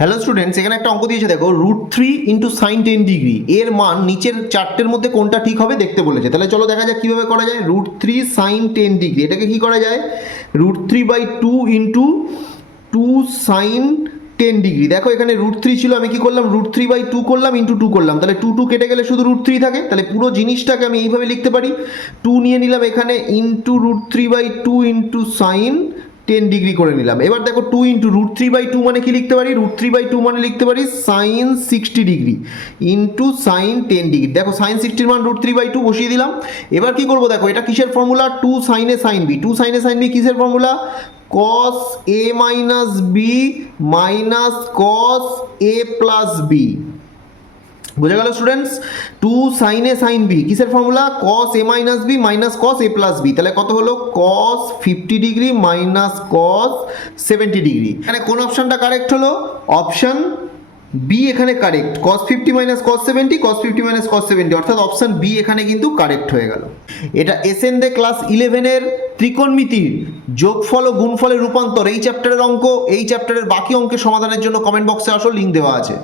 Hello students, এখানে একটা অঙ্ক দিয়েছে দেখো, √3 × sin 10 ডিগ্রি এর মান নিচের চারটের মধ্যে কোনটা ঠিক হবে দেখতে বলেছে। তাহলে চলো দেখা যাক কিভাবে করা যায়। √3 sin 10 ডিগ্রি এটাকে কি করা যায়, √3/2 × 2 sin 10 ডিগ্রি। দেখো এখানে √3 ছিল, আমি কি করলাম, √3/2 করলাম, ইন্টু 2 করলাম, তাহলে 2 কেটে গেলে শুধু √3 থাকে। তাহলে পুরো জিনিসটাকে আমি এইভাবে লিখতে পারি, 2 নিয়ে নিলাম এখানে, ইন্টু √3/2 × sin 10 ডিগ্রি করে নিলাম। এবার দেখো 2 × √3/2 মানে কি লিখতে পারি, √3/2 মানে লিখতে পারি sin 60 degree into sin 10 degree. দেখো sin 60 মান √3/2 বসিয়ে দিলাম। এবার কি করবো দেখো, এটা কিসের formula, 2 sin a sin b। 2 sin a sin b কিসের formula, cos a minus b minus cos a plus b। বুঝে গেল students, 2 sin a sin b কিসের formula, cos a minus b minus cos a plus b। তাহলে কত হলো, cos 50 degree minus cos 70 degree. এখানে কোন অপশনটা কারেক্ট হলো, অপশন বি এখানে correct, cos 50 minus cos 70, cos 50 minus cos 70, অর্থাৎ অপশন বি এখানে কিন্তু কারেক্ট হয়ে গেল। এটা এসএন দে ক্লাস 11 এর ত্রিকোণমিতির যোগফল ও গুণফলের রূপান্তর এই চ্যাপ্টারের অঙ্ক। এই চ্যাপ্টারের বাকি অঙ্কের সমাধানের জন্য কমেন্ট বক্সে আসো, লিঙ্ক দেওয়া আছে।